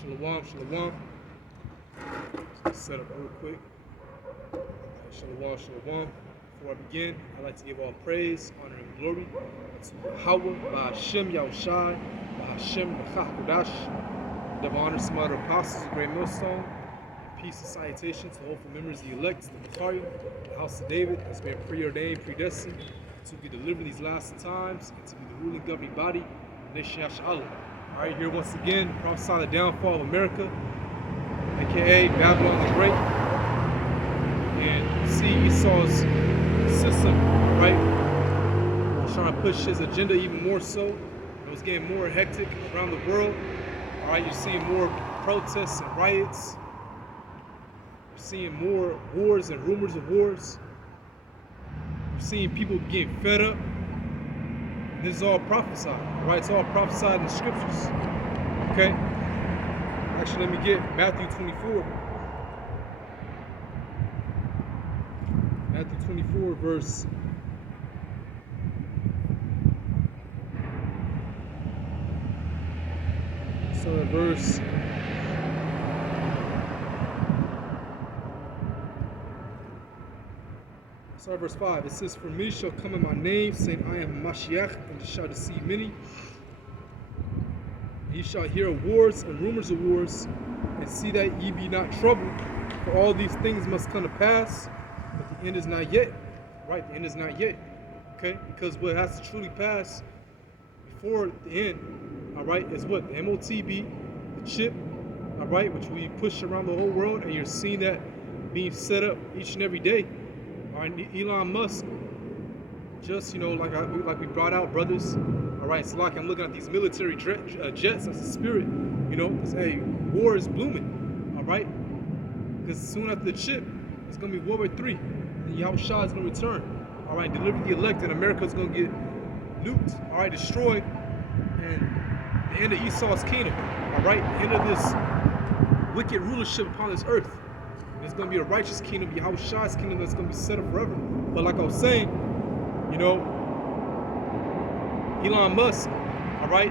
Shalom, shalom. Let's set up real quick. Shalom, shalom. Before I begin, I'd like to give all praise, honor, and glory to Yahweh, Ba'Hashem Yahushai, Ba'Hashem B'Chakodash. Double honor to some other apostles, the great millstone. Peace and salutation to the hopeful members of the elect, the Messiah, the house of David, that's been preordained, predestined to be delivered these last times and to be the ruling governing body of the nation Yashala. All right, here once again, prophesy the downfall of America, aka Babylon the Great. And you see Esau's system, right? He's trying to push his agenda even more so. It was getting more hectic around the world. All right, you're seeing more protests and riots. You're seeing more wars and rumors of wars. You're seeing people getting fed up. This is all prophesied, right? It's all prophesied in the scriptures, okay? Actually, let me get Matthew 24. Matthew 24, verse... So verse... verse 5, it says, "For many shall come in my name, saying, I am Mashiach, and ye shall deceive many. Ye shall hear of wars and rumors of wars, and see that ye be not troubled, for all these things must come to pass, but the end is not yet." Right, the end is not yet. Okay? Because what has to truly pass before the end, all right, is what? The MOTB, the chip, all right, which we push around the whole world, and you're seeing that being set up each and every day. All right, Elon Musk, just, like we brought out, brothers. All right, so like I'm looking at these military jets, that's the spirit, because, hey, war is blooming, all right? Because soon after the chip, it's going to be World War III, and Yahushua is going to return, all right, deliver the elect, and America's going to get nuked, all right, destroyed, and the end of Esau's kingdom, all right, the end of this wicked rulership upon this earth. It's going to be a righteous kingdom, Yahushua's kingdom that's going to be set up forever. But like I was saying, Elon Musk, all right,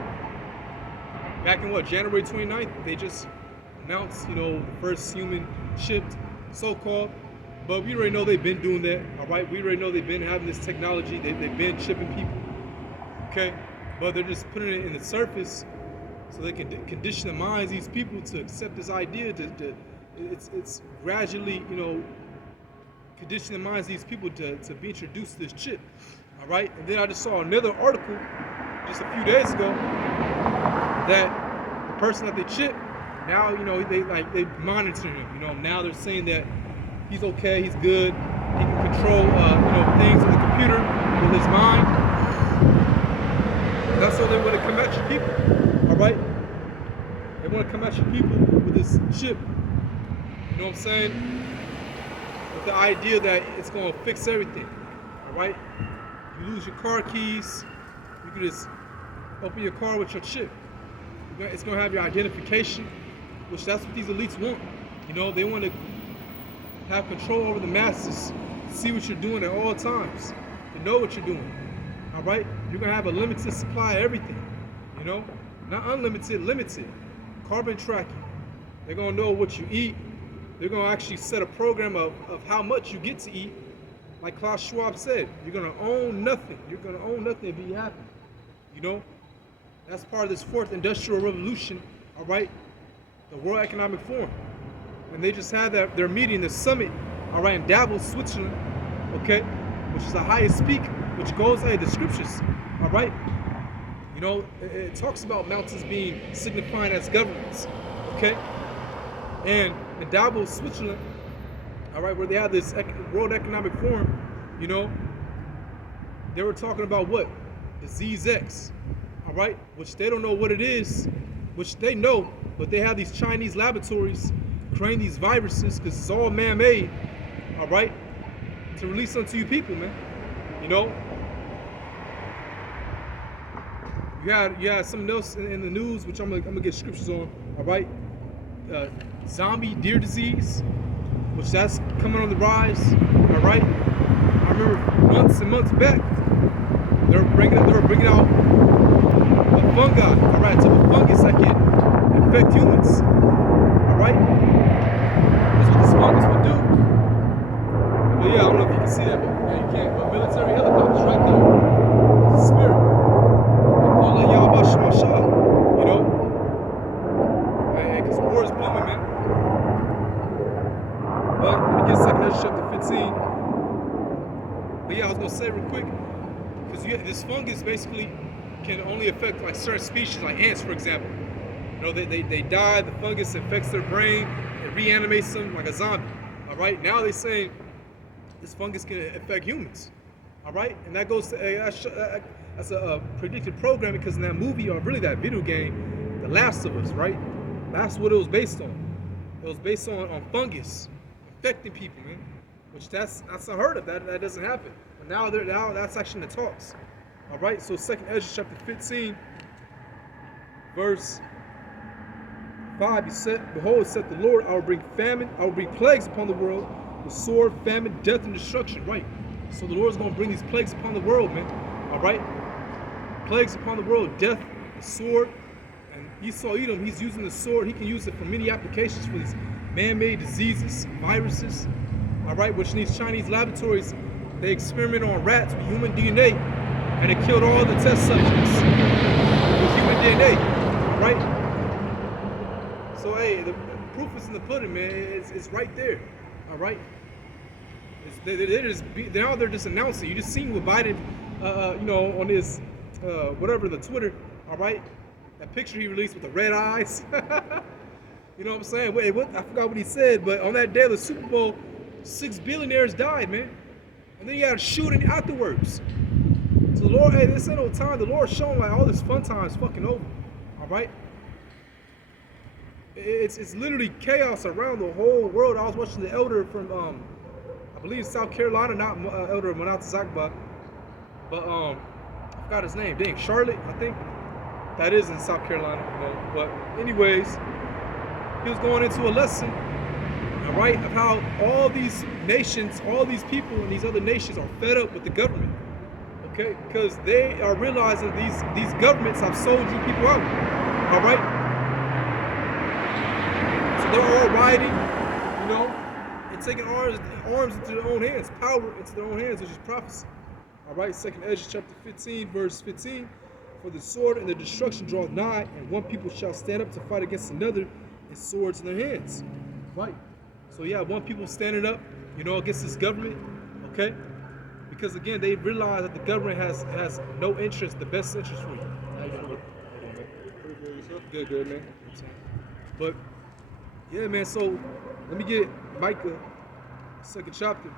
back in January 29th, they just announced, the first human shipped, so-called. But we already know they've been doing that, all right? We already know they've been having this technology. They've been shipping people, okay? But they're just putting it in the surface so they can condition the minds of these people to accept this idea, it's gradually, conditioning the minds of these people to be introduced to this chip, all right? And then I just saw another article just a few days ago that the person that they chipped, now, they monitor him, now they're saying that he's okay, he's good, he can control, things on the computer with his mind. And that's how they want to come at your people, all right? They want to come at your people with this chip. You know what I'm saying? With the idea that it's going to fix everything, all right? You lose your car keys, you can just open your car with your chip. It's going to have your identification, which that's what these elites want. They want to have control over the masses, see what you're doing at all times, to know what you're doing, all right? You're going to have a limited supply of everything, Not unlimited, limited. Carbon tracking. They're going to know what you eat. They're going to actually set a program of how much you get to eat. Like Klaus Schwab said, you're going to own nothing. You're going to own nothing and be happy. That's part of this fourth industrial revolution, all right? The World Economic Forum. And they just had their meeting, the summit, all right, in Davos, Switzerland, okay? Which is the highest peak, which goes by the scriptures, all right? It talks about mountains being signified as governments, okay? And in Davos, Switzerland, all right, where they had this World Economic Forum, they were talking about what? The ZX, all right? Which they don't know what it is, which they know, but they have these Chinese laboratories creating these viruses, because it's all man-made, all right? To release unto you people, man, You had something else in the news, which I'm gonna get scriptures on, all right? Zombie deer disease, which that's coming on the rise, all right? I remember months and months back, they were bringing out a fungi, all right, type of fungus that can infect humans. All right? That's what this fungus would do. But yeah, I don't know if you can see that, but yeah, you can't. But military helicopters right there. It's a spirit. They call it Yahweh Shemashah, you know? Because war is blooming, man. But let me get 2 Ezra chapter 15. But yeah, I was gonna say real quick, because this fungus basically can only affect like certain species, like ants, for example. You know, they die, the fungus infects their brain, it reanimates them like a zombie. All right, now they're saying this fungus can affect humans. All right, and that goes to that's a predicted program, because in that movie, or really that video game, The Last of Us, right? That's what it was based on. It was based on fungus infecting people, man. Which that's unheard of. That doesn't happen. But now that's actually in the talks. All right. So 2 Ezra chapter 15, verse 5. He said, "Behold, said the Lord, I will bring famine, I will bring plagues upon the world, the sword, famine, death, and destruction." Right. So the Lord's going to bring these plagues upon the world, man. All right. Plagues upon the world, death, the sword, and Esau Edom. He's using the sword. He can use it for many applications for these man-made diseases, viruses. All right, which these Chinese laboratories, they experiment on rats with human DNA, and it killed all the test subjects with human DNA. All right. So hey, the proof is in the pudding, man. It's right there. All right. Now they're just announcing. You just seen what Biden, you know, on his whatever, the Twitter. All right, that picture he released with the red eyes. You know what I'm saying? Wait, what? I forgot what he said, but on that day of the Super Bowl, 6 billionaires died, man. And then you had a shooting afterwards. So the Lord, hey, this ain't no time. The Lord's showing like all this fun time is fucking over. All right? It's literally chaos around the whole world. I was watching the elder from, I believe South Carolina, not Elder Manatazakba, but I forgot his name. Dang, Charlotte, I think. That is in South Carolina, you know. But anyways, he was going into a lesson, all right, of how all these nations, all these people in these other nations are fed up with the government, okay? Because they are realizing these governments have sold you people out, all right? So they're all rioting, you know, and taking arms into their own hands, power into their own hands, which is prophecy, all right? 2 Ezra chapter 15, verse 15, "For the sword and the destruction draweth nigh, and one people shall stand up to fight against another, and swords in their hands." Right. So yeah, one people standing up, you know, against this government, okay? Because again, they realize that the government has no interest, the best interest for you. How you doing? Pretty good, yourself? Good, man. But yeah, man. So let me get Micah, 2nd chapter.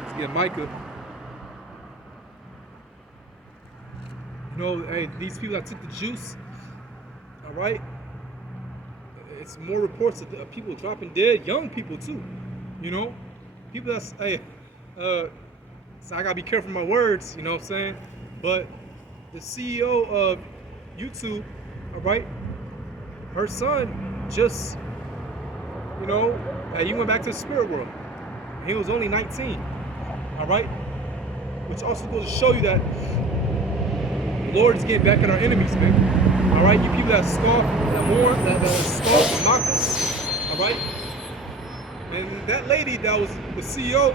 Let's get Micah. You know, hey, these people that took the juice, all right? It's more reports of people dropping dead, young people too, you know? People that's, hey, so I gotta be careful with my words, you know what I'm saying? But the CEO of YouTube, all right? Her son just, you know, he went back to the spirit world. He was only 19, all right? Which also goes to show you that the Lord is getting back at our enemies, man. All right, you people that scoff, that mourn, that scoff and mock us, all right? And that lady that was the CEO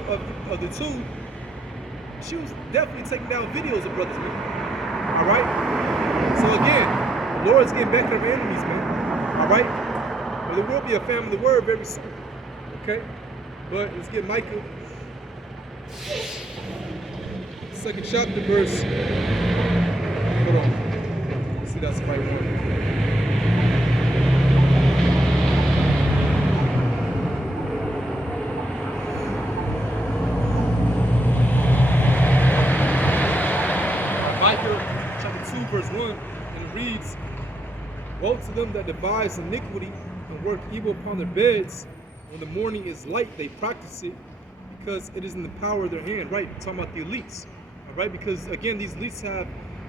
of the two, she was definitely taking down videos of brothers, man. All right? So again, the Lord is getting back at our enemies, man. All right? But there will be a famine of the word very soon. Okay? But let's get Micah, 2nd chapter, verse. Hold on. Let's see, that's the right one. Micah chapter 2, verse 1, and it reads, "Woe to them that devise iniquity and work evil upon their beds. When the morning is light, they practice it, because it is in the power of their hand." Right, we're talking about the elites. All right, because again, these elites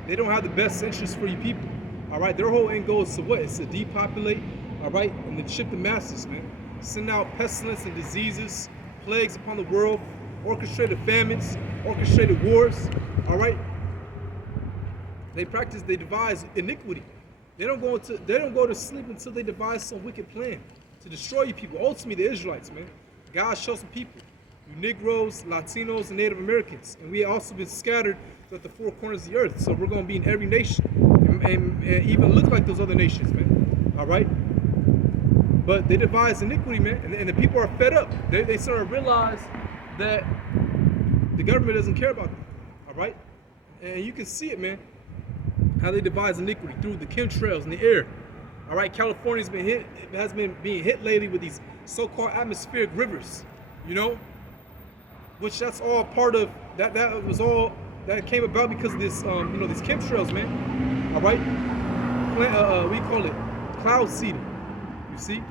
they don't have the best interest for you people. All right, their whole end goal is to what? It's to depopulate, all right, and to chip the masses, man. sending out pestilence and diseases, plagues upon the world, orchestrated famines, orchestrated wars. All right. They devise iniquity. They don't go to sleep until they devise some wicked plan to destroy you people. Ultimately, the Israelites, man. God's chosen people. You Negroes, Latinos, and Native Americans. And we have also been scattered throughout the four corners of the earth. So we're going to be in every nation and even look like those other nations, man. All right? But they devise iniquity, man. And the people are fed up. They sort of realize that the government doesn't care about them. All right? And you can see it, man. How they devise iniquity through the chemtrails in the air. All right, California's been being hit lately with these so-called atmospheric rivers, you know, which that's all part of that. That was all that came about because of this, these chemtrails, man. All right, we call it cloud seeding. You see,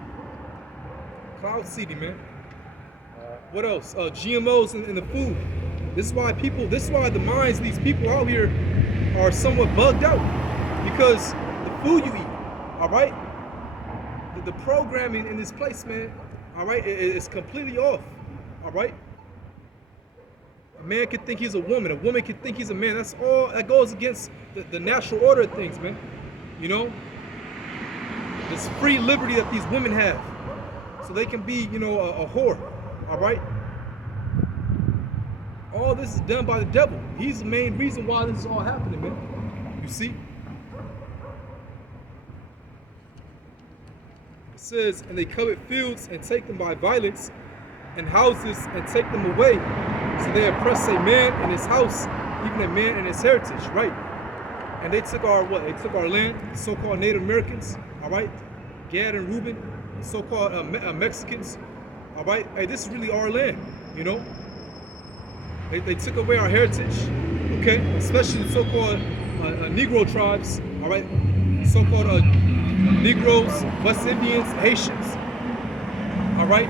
cloud seeding, man. What else? GMOs in the food. This is why the minds of these people out here are somewhat bugged out, because the food you eat, all right, the programming in this place, man, all right, is completely off, all right. A man can think he's a woman can think he's a man. That's all that goes against the natural order of things, man. You know, this free liberty that these women have, so they can be, a whore, all right. All this is done by the devil. He's the main reason why this is all happening, man. You see? It says, and they covet fields and take them by violence, and houses and take them away. So they oppress a man and his house, even a man and his heritage, right? And they took our what? They took our land, so-called Native Americans, all right? Gad and Reuben, so-called Mexicans, all right? Hey, this is really our land, you know? They took away our heritage, okay? Especially the so-called Negro tribes, all right? So-called Negroes, West Indians, Haitians, all right?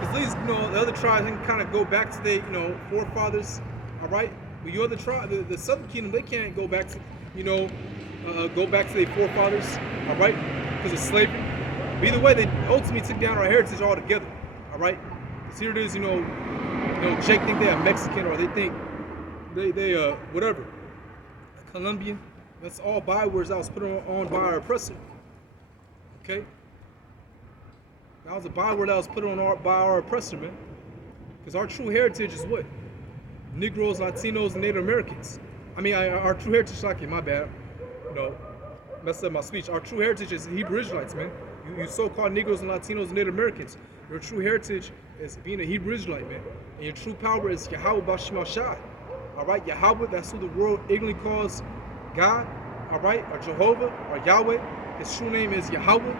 Because these, the other tribes can kind of go back to their, forefathers, all right? But your other tribe, the Southern Kingdom, they can't go back to, go back to their forefathers, all right? Because of slavery. But either way, they ultimately took down our heritage altogether, all right? Because here it is, Jake think they're Mexican, or they think they whatever, Colombian. That's all bywords that was put on by our oppressor. Okay, that was a byword that was put on by our oppressor, man. Because our true heritage is what? Negroes, Latinos, and Native Americans. I mean, our true heritage, my bad. Messed up my speech. Our true heritage is Hebrew Israelites, man. You so-called Negroes and Latinos and Native Americans. Your true heritage is being a Hebrew Israelite, man. And your true power is Yahweh Bashim Shai. All right, Yahweh, that's who the world ignorantly calls God, all right, or Jehovah, or Yahweh. His true name is Yahweh,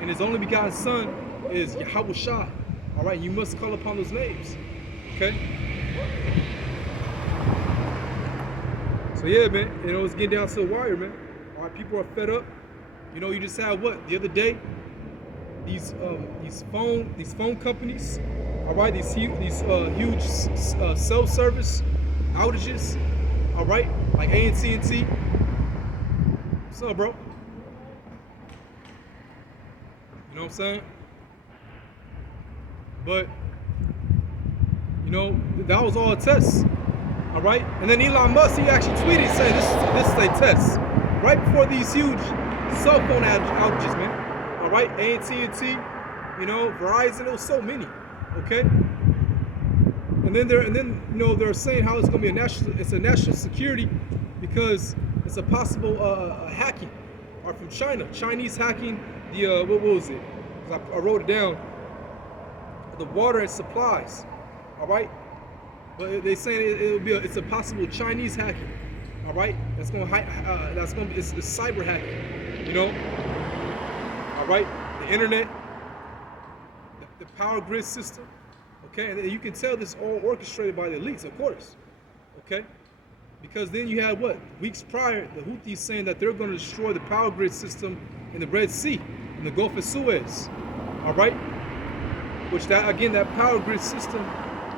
and his only begotten son is Yahweh Shai. All right, you must call upon those names, okay? So yeah, man, it's getting down to the wire, man. All right, people are fed up. You just had what the other day? These phone companies, all right, these huge cell service outages, all right, like AT&T. What's up, bro? You know what I'm saying? But that was all a test, all right. And then Elon Musk, he actually tweeted saying this is a test, right before these huge cell phone outages, man. All right, AT&T, Verizon, there was so many, okay. And then they're saying how it's going to be a national security because it's a possible hacking, or from Chinese hacking the what was it? Because I wrote it down. The water and supplies, all right. But they're saying it's a possible Chinese hacking, all right. It's a cyber hacking, all right. The internet, the power grid system, okay. And you can tell this all orchestrated by the elites, of course, okay. Because then you had weeks prior, the Houthis saying that they're going to destroy the power grid system in the Red Sea, in the Gulf of Suez, all right. Which that power grid system,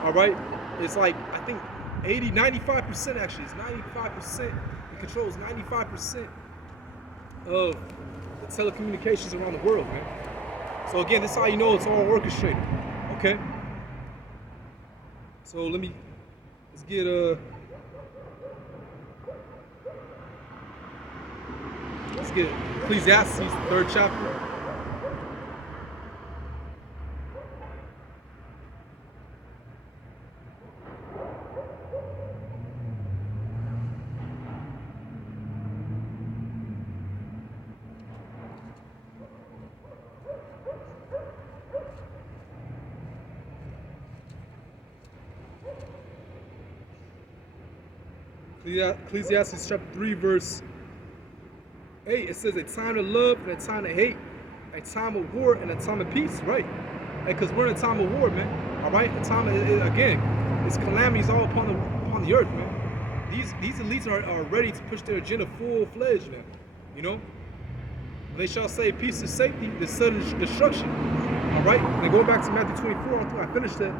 all right, is like, I think 95% actually. It's 95%. It controls 95% of the telecommunications around the world, man. So again, this is how you know it's all orchestrated. Okay. So let's get Ecclesiastes, 3rd chapter. Ecclesiastes chapter 3, verse 8. It says a time to love and a time to hate, a time of war and a time of peace, right? Because we're in a time of war, man. All right, a time again, it's calamities all upon the earth, man. These elites are ready to push their agenda full-fledged now. You know, they shall say peace and safety, the sudden destruction. All right, and then go back to Matthew 24. I finished that.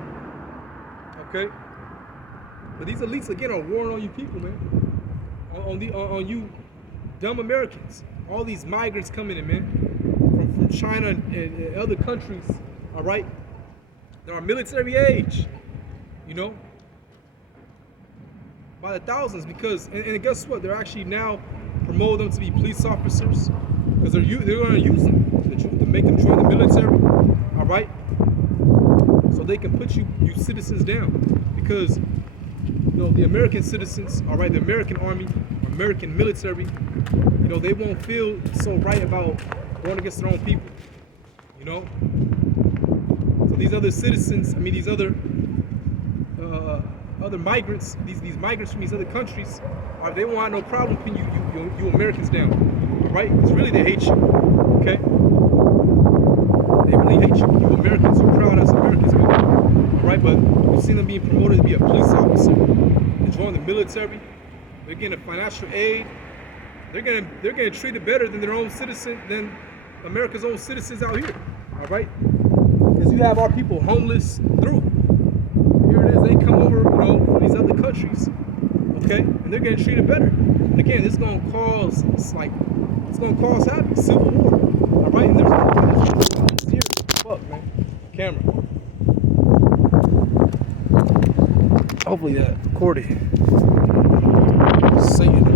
Okay. But these elites again are warring on you people, man. On you dumb Americans. All these migrants coming in, man, from China and other countries. All right, that are military age. You know, by the thousands. Because and guess what? They're actually now promoting them to be police officers because they're going to use them to make them join the military. All right, so they can put you citizens down because. You know, the American citizens, all right, the American army, American military, you know, they won't feel so right about going against their own people, you know? So these other citizens, I mean, these other migrants, these migrants from these other countries, they won't have no problem putting you Americans down, all right? Because really they hate you, okay? They really hate you. You Americans, you're proud as Americans, man. All right, but you've seen them being promoted to be a police officer, to join the military. They're getting a financial aid. They're gonna treat it better than their own citizen, than America's own citizens out here. All right, because you have our people homeless through. Here it is. They come over, you know, from these other countries, okay, and they're getting treated better. And again, this is gonna cause havoc, civil war. All right, and there's serious fuck, man. Camera. Hopefully that recorded. Satan.